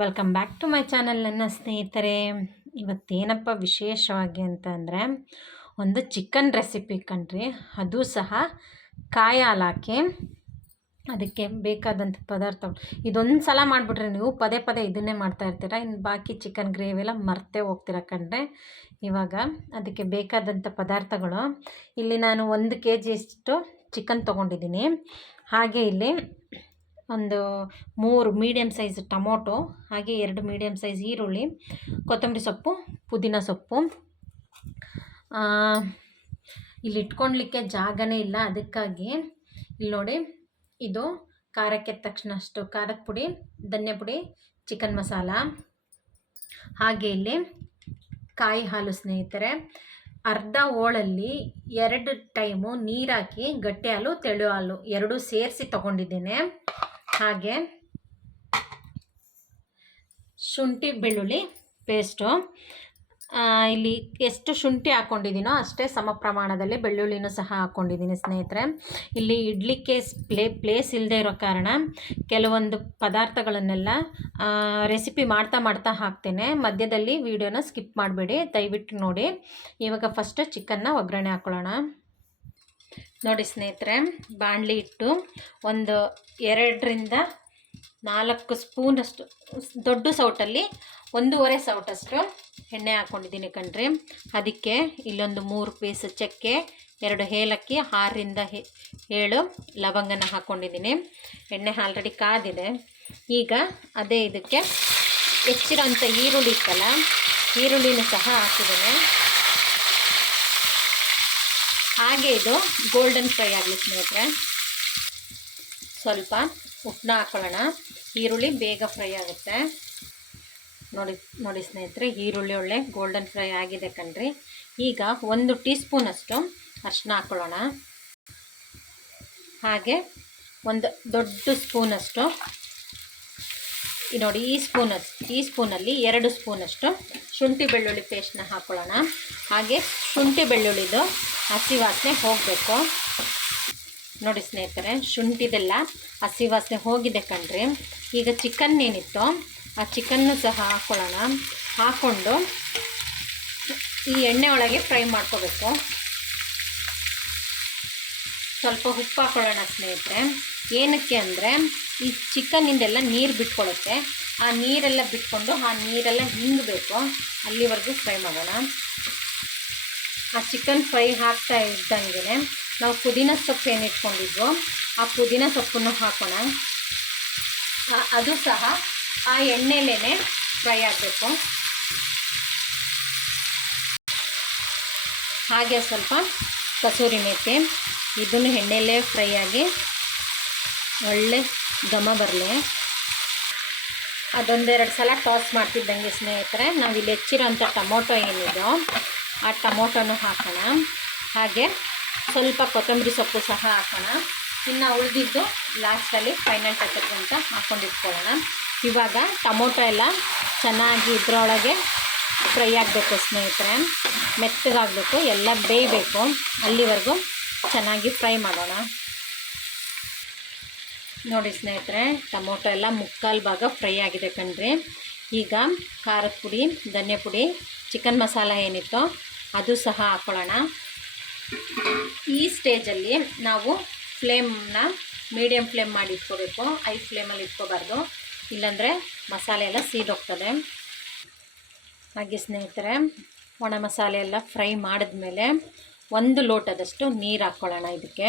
Welcome back to my channel ನನ್ನ ಸ್ನೇಹಿತರೆ. ಇವತ್ತೇನಪ್ಪ ವಿಶೇಷವಾಗಿ ಅಂತ ಅಂದರೆ, ಒಂದು ಚಿಕನ್ ರೆಸಿಪಿ ಕಣ್ರಿ. ಅದು ಸಹ ಕಾಯಿ ಹಾಕಿ ಅದಕ್ಕೆ ಬೇಕಾದಂಥ ಪದಾರ್ಥ ಇದೊಂದು ಸಲ ಮಾಡಿಬಿಟ್ರೆ ನೀವು ಪದೇ ಪದೇ ಇದನ್ನೇ ಮಾಡ್ತಾ ಇರ್ತೀರ. ಇನ್ನು ಬಾಕಿ ಚಿಕನ್ ಗ್ರೇವಿ ಎಲ್ಲ ಮರ್ತೇ ಹೋಗ್ತೀರ ಕಣ್ರೆ. ಇವಾಗ ಅದಕ್ಕೆ ಬೇಕಾದಂಥ ಪದಾರ್ಥಗಳು. ಇಲ್ಲಿ ನಾನು ಒಂದು ಕೆ ಜಿಯಷ್ಟು ಚಿಕನ್ ತೊಗೊಂಡಿದ್ದೀನಿ. ಹಾಗೆ ಇಲ್ಲಿ ಒಂದು ಮೂರು ಮೀಡಿಯಮ್ ಸೈಜ್ ಟೊಮೊಟೊ, ಹಾಗೆ ಎರಡು ಮೀಡಿಯಮ್ ಸೈಜ್ ಈರುಳ್ಳಿ, ಕೊತ್ತಂಬರಿ ಸೊಪ್ಪು, ಪುದೀನ ಸೊಪ್ಪು. ಇಲ್ಲಿ ಇಟ್ಕೊಳ್ಲಿಕ್ಕೆ ಜಾಗನೇ ಇಲ್ಲ. ಅದಕ್ಕಾಗಿ ಇಲ್ಲಿ ನೋಡಿ, ಇದು ಖಾರಕ್ಕೆ ತಕ್ಷಣ ಅಷ್ಟು ಖಾರದ ಪುಡಿ, ಧನ್ಯ ಪುಡಿ ಚಿಕನ್ ಮಸಾಲ ಹಾಗೆ ಇಲ್ಲಿ ಕಾಯಿ ಹಾಲು ಸ್ನೇಹಿತರೆ, ಅರ್ಧ ಓಳಲ್ಲಿ ಎರಡು ಟೈಮು ನೀರಾಕಿ ಗಟ್ಟಿ ಹಾಲು, ತೆಳು ಹಾಲು ಎರಡೂ ಸೇರಿಸಿ ತಗೊಂಡಿದ್ದೇನೆ. ಹಾಗೆ ಶುಂಠಿ ಬೆಳ್ಳುಳ್ಳಿ ಪೇಸ್ಟು ಇಲ್ಲಿ ಎಷ್ಟು ಶುಂಠಿ ಹಾಕ್ಕೊಂಡಿದ್ದೀನೋ ಅಷ್ಟೇ ಸಮ ಪ್ರಮಾಣದಲ್ಲಿ ಬೆಳ್ಳುಳ್ಳಿನೂ ಸಹ ಹಾಕ್ಕೊಂಡಿದ್ದೀನಿ ಸ್ನೇಹಿತರೆ. ಇಲ್ಲಿ ಇಡ್ಲಿಕ್ಕೆ ಪ್ಲೇ ಪ್ಲೇಸ್ ಇಲ್ಲದೆ ಇರೋ ಕಾರಣ ಕೆಲವೊಂದು ಪದಾರ್ಥಗಳನ್ನೆಲ್ಲ ರೆಸಿಪಿ ಮಾಡ್ತಾ ಮಾಡ್ತಾ ಹಾಕ್ತೇನೆ. ಮಧ್ಯದಲ್ಲಿ ವೀಡಿಯೋನ ಸ್ಕಿಪ್ ಮಾಡಬೇಡಿ. ದಯವಿಟ್ಟು ನೋಡಿ. ಇವಾಗ ಫಸ್ಟು ಚಿಕನ್ನ ಒಗ್ಗರಣೆ ಹಾಕ್ಕೊಳ್ಳೋಣ ನೋಡಿ ಸ್ನೇಹಿತರೆ, ಬಾಣಲಿ ಇಟ್ಟು ಒಂದು ಎರಡರಿಂದ ನಾಲ್ಕು ಸ್ಪೂನಷ್ಟು ದೊಡ್ಡ ಸೌಟಲ್ಲಿ ಒಂದೂವರೆ ಸೌಟಷ್ಟು ಎಣ್ಣೆ ಹಾಕ್ಕೊಂಡಿದ್ದೀನಿ ಕಣ್ರಿ. ಅದಕ್ಕೆ ಇಲ್ಲೊಂದು ಮೂರು ಪೀಸ್ ಚಕ್ಕೆ, ಎರಡು ಏಲಕ್ಕಿ, ಆರರಿಂದ ಏಳು ಲವಂಗನ ಹಾಕ್ಕೊಂಡಿದ್ದೀನಿ. ಎಣ್ಣೆ ಆಲ್ರೆಡಿ ಕಾದಿದೆ. ಈಗ ಅದೇ ಇದಕ್ಕೆ ಹೆಚ್ಚಿರೋಂಥ ಈರುಳ್ಳಿ ಇತ್ತಲ್ಲ, ಈರುಳ್ಳಿನೂ ಸಹ ಹಾಕಿದ್ದೇನೆ. ಹಾಗೆ ಇದು ಗೋಲ್ಡನ್ ಫ್ರೈ ಆಗಲಿ ಸ್ನೇಹಿತರೆ ಸ್ವಲ್ಪ ಉಪ್ಪನ್ನ ಹಾಕೊಳ್ಳೋಣ. ಈರುಳ್ಳಿ ಬೇಗ ಫ್ರೈ ಆಗುತ್ತೆ. ನೋಡಿ ನೋಡಿ ಸ್ನೇಹಿತರೆ, ಈರುಳ್ಳಿ ಒಳ್ಳೆ ಗೋಲ್ಡನ್ ಫ್ರೈ ಆಗಿದೆ ಕಣ್ರಿ. ಈಗ ಒಂದು ಟೀ ಸ್ಪೂನಷ್ಟು ಅರಿಶಿನ ಹಾಕ್ಕೊಳ್ಳೋಣ ಹಾಗೆ ಒಂದು ದೊಡ್ಡ ಸ್ಪೂನಷ್ಟು ಈ ನೋಡಿ, ಈ ಸ್ಪೂನ್ ಈ ಸ್ಪೂನಲ್ಲಿ ಎರಡು ಸ್ಪೂನಷ್ಟು ಶುಂಠಿ ಬೆಳ್ಳುಳ್ಳಿ ಪೇಸ್ಟ್ನ ಹಾಕ್ಕೊಳ್ಳೋಣ ಹಾಗೆ ಶುಂಠಿ ಬೆಳ್ಳುಳ್ಳಿದು ಹಸಿ ವಾಸನೆ ಹೋಗಬೇಕು. ನೋಡಿ ಸ್ನೇಹಿತರೆ, ಶುಂಠಿದೆಲ್ಲ ಹಸಿ ವಾಸನೆ ಹೋಗಿದೆ ಕಣ್ರಿ. ಈಗ ಚಿಕನ್ ಏನಿತ್ತು ಆ ಚಿಕನ್ನು ಸಹ ಹಾಕ್ಕೊಳ್ಳೋಣ ಹಾಕ್ಕೊಂಡು ಈ ಎಣ್ಣೆ ಒಳಗೆ ಫ್ರೈ ಮಾಡ್ಕೋಬೇಕು. ಸ್ವಲ್ಪ ಉಪ್ಪು ಹಾಕ್ಕೊಳ್ಳೋಣ ಸ್ನೇಹಿತರೆ. ಏನಕ್ಕೆ ಅಂದರೆ ಈ ಚಿಕನಿಂದೆಲ್ಲ ನೀರು ಬಿಟ್ಕೊಳ್ಳುತ್ತೆ ಆ ನೀರೆಲ್ಲ ಬಿಟ್ಕೊಂಡು ಆ ನೀರೆಲ್ಲ ಹಿಂಗಬೇಕು. ಅಲ್ಲಿವರೆಗೂ ಫ್ರೈ ಮಾಡೋಣ. ಆ ಚಿಕನ್ ಫ್ರೈ ಹಾಕ್ತಾ ಇದ್ದಂಗೆ ನಾವು ಪುದೀನ ಸೊಪ್ಪು ಏನು ಇಟ್ಕೊಂಡಿದ್ವೋ ಆ ಪುದೀನ ಸೊಪ್ಪನ್ನು ಹಾಕೋಣ. ಅದು ಸಹ ಆ ಎಣ್ಣೆಲೇ ಫ್ರೈ ಆಗಬೇಕು. ಹಾಗೆ ಸ್ವಲ್ಪ ಕಸೂರಿ ಮೇಥಿ ಇದನ್ನು ಎಣ್ಣೆಲೇ ಫ್ರೈ ಆಗಿ ಒಳ್ಳೆ ಘಮ ಬರಲಿ. ಅದೊಂದೆರಡು ಸಲ ಟಾಸ್ ಮಾಡ್ತಿದ್ದಂಗೆ ಸ್ನೇಹಿತರೆ, ನಾವು ಇಲ್ಲಿ ಹೆಚ್ಚಿರೋಂಥ ಟೊಮೊಟೊ ಏನಿದೆಯೋ ಆ ಟೊಮೊಟೊನು ಹಾಕೋಣ. ಹಾಗೆ ಸ್ವಲ್ಪ ಕೊತ್ತಂಬರಿ ಸೊಪ್ಪು ಸಹ ಹಾಕೋಣ. ಇನ್ನು ಉಳಿದಿದ್ದು ಲಾಸ್ಟಲ್ಲಿ ಫೈನಲ್ ಟಚಪ್ ಅಂತ ಹಾಕ್ಕೊಂಡಿಟ್ಕೊಳ್ಳೋಣ ಇವಾಗ ಟೊಮೊಟೊ ಎಲ್ಲ ಚೆನ್ನಾಗಿ ಇದ್ರೊಳಗೆ ಫ್ರೈ ಆಗಬೇಕು ಸ್ನೇಹಿತರೆ. ಮೆತ್ತಗಾಗಬೇಕು, ಎಲ್ಲ ಬೇಯಬೇಕು. ಅಲ್ಲಿವರೆಗೂ ಚೆನ್ನಾಗಿ ಫ್ರೈ ಮಾಡೋಣ. ನೋಡಿ ಸ್ನೇಹಿತರೆ, ಟೊಮೊಟೊ ಎಲ್ಲ ಮುಕ್ಕಾಲು ಭಾಗ ಫ್ರೈ ಆಗಿದೆ ಕಣ್ರಿ. ಈಗ ಖಾರದ ಪುಡಿ, ಧನ್ಯ ಪುಡಿ, ಚಿಕನ್ ಮಸಾಲ ಏನಿತ್ತು ಅದು ಸಹ ಹಾಕ್ಕೊಳ್ಳೋಣ ಈ ಸ್ಟೇಜಲ್ಲಿ ನಾವು ಫ್ಲೇಮ್ನ ಮೀಡಿಯಮ್ ಫ್ಲೇಮ್ ಮಾಡಿ ಇಟ್ಕೋಬೇಕು. ಐ ಫ್ಲೇಮಲ್ಲಿ ಇಟ್ಕೋಬಾರ್ದು. ಇಲ್ಲಾಂದರೆ ಮಸಾಲೆ ಎಲ್ಲ ಸೀದೋಗ್ತದೆ. ಹಾಗೆ ಸ್ನೇಹಿತರೆ, ಒಣ ಮಸಾಲೆ ಎಲ್ಲ ಫ್ರೈ ಮಾಡಿದ್ಮೇಲೆ ಒಂದು ಲೋಟದಷ್ಟು ನೀರು ಹಾಕ್ಕೊಳ್ಳೋಣ ಇದಕ್ಕೆ.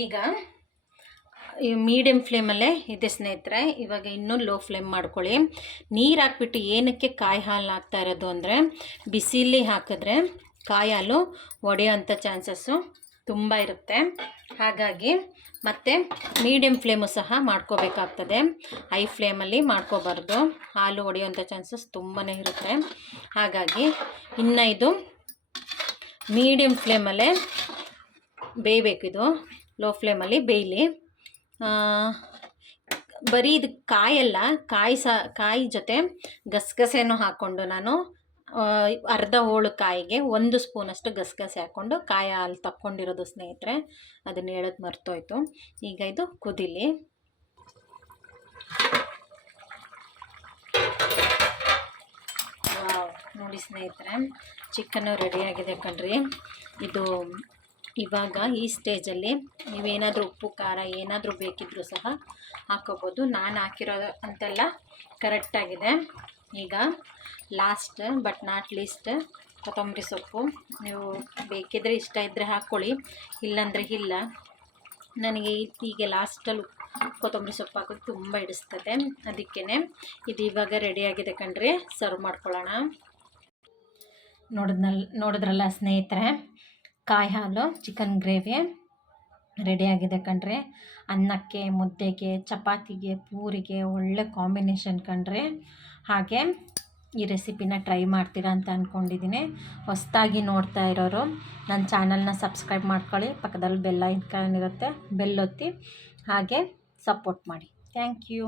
ಈಗ ಮೀಡಿಯಂ ಮೀಡಿಯಮ್ ಫ್ಲೇಮಲ್ಲೇ ಇದೆ ಸ್ನೇಹಿತರೆ, ಇವಾಗ ಇನ್ನೂ ಲೋ ಫ್ಲೇಮ್ ಮಾಡ್ಕೊಳ್ಳಿ. ನೀರು ಹಾಕ್ಬಿಟ್ಟು ಏನಕ್ಕೆ ಕಾಯಿ ಹಾಲು ಹಾಕ್ತಾ ಇರೋದು ಅಂದರೆ, ಬಿಸಿಲಿ ಹಾಕಿದ್ರೆ ಕಾಯಿ ಹಾಲು ಒಡೆಯೋಂಥ ಚಾನ್ಸಸ್ಸು ತುಂಬ ಇರುತ್ತೆ. ಹಾಗಾಗಿ ಮತ್ತು ಮೀಡಿಯಮ್ ಫ್ಲೇಮು ಸಹ ಮಾಡ್ಕೋಬೇಕಾಗ್ತದೆ. ಹೈ ಫ್ಲೇಮಲ್ಲಿ ಮಾಡ್ಕೋಬಾರ್ದು. ಹಾಲು ಒಡೆಯೋಂಥ ಚಾನ್ಸಸ್ ತುಂಬಾ ಇರುತ್ತೆ. ಹಾಗಾಗಿ ಇನ್ನು ಇದು ಮೀಡಿಯಮ್ ಫ್ಲೇಮಲ್ಲೇ ಬೇಯಬೇಕಿದು ಲೋ ಫ್ಲೇಮಲ್ಲಿ ಬೇಯಲಿ. ಬರೀ ಇದು ಕಾಯಲ್ಲ, ಕಾಯಿ ಸ, ಕಾಯಿ ಜೊತೆ ಗಸಗಸೆನೂ ಹಾಕ್ಕೊಂಡು ನಾನು ಅರ್ಧ ಹೋಳು ಕಾಯಿಗೆ ಒಂದು ಸ್ಪೂನಷ್ಟು ಗಸಗಸೆ ಹಾಕ್ಕೊಂಡು ಕಾಯಿ ಅಲ್ಲಿ ತಕ್ಕೊಂಡಿರೋದು ಸ್ನೇಹಿತರೆ, ಅದನ್ನು ಹೇಳೋದು ಮರ್ತೋಯ್ತು. ಈಗ ಇದು ಕುದಿಲಿ. ನೋಡಿ ಸ್ನೇಹಿತರೆ, ಚಿಕನ್ನು ರೆಡಿಯಾಗಿದೆ ಕಣ್ರಿ. ಇದು ಇವಾಗ ಈ ಸ್ಟೇಜಲ್ಲಿ ನೀವೇನಾದರೂ ಉಪ್ಪು, ಖಾರ ಏನಾದರೂ ಬೇಕಿದ್ದರೂ ಸಹ ಹಾಕೋಬೋದು. ನಾನು ಹಾಕಿರೋ ಅಂತೆಲ್ಲ ಕರೆಕ್ಟಾಗಿದೆ. ಈಗ ಲಾಸ್ಟ್ ಬಟ್ ನಾಟ್ ಲೀಸ್ಟ್ ಕೊತ್ತಂಬರಿ ಸೊಪ್ಪು. ನೀವು ಬೇಕಿದ್ರೆ ಇಷ್ಟ ಇದ್ದರೆ ಹಾಕ್ಕೊಳ್ಳಿ, ಇಲ್ಲಾಂದರೆ ಇಲ್ಲ. ನನಗೆ ಈಗ ಲಾಸ್ಟಲ್ಲಿ ಕೊತ್ತಂಬರಿ ಸೊಪ್ಪು ಹಾಕೋದು ತುಂಬ ಹಿಡಿಸ್ತದೆ ಅದಕ್ಕೇ ಇದು ಇವಾಗ ರೆಡಿಯಾಗಿದೆ ಕಣ್ರಿ. ಸರ್ವ್ ಮಾಡ್ಕೊಳ್ಳೋಣ. ನೋಡಿದ್ನಲ್, ನೋಡಿದ್ರಲ್ಲ ಸ್ನೇಹಿತರೆ ಕಾಯಿ ಹಾಲು ಚಿಕನ್ ಗ್ರೇವಿ ರೆಡಿಯಾಗಿದೆ ಕಣ್ರಿ. ಅನ್ನಕ್ಕೆ, ಮುದ್ದೆಗೆ, ಚಪಾತಿಗೆ, ಪೂರಿಗೆ ಒಳ್ಳೆ ಕಾಂಬಿನೇಷನ್ ಕಣ್ರಿ. ಹಾಗೆ ಈ ರೆಸಿಪಿನ ಟ್ರೈ ಮಾಡ್ತೀರಾ ಅಂತ ಅಂದ್ಕೊಂಡಿದ್ದೀನಿ ಹೊಸ್ದಾಗಿ ನೋಡ್ತಾ ಇರೋರು ನನ್ನ ಚಾನಲ್ನ ಸಬ್ಸ್ಕ್ರೈಬ್ ಮಾಡ್ಕೊಳ್ಳಿ. ಪಕ್ಕದಲ್ಲಿ ಬೆಲ್ಲ ಐಕಾನ್ ಬೆಲ್ಲೊತ್ತಿ ಹಾಗೆ ಸಪೋರ್ಟ್ ಮಾಡಿ. Thank you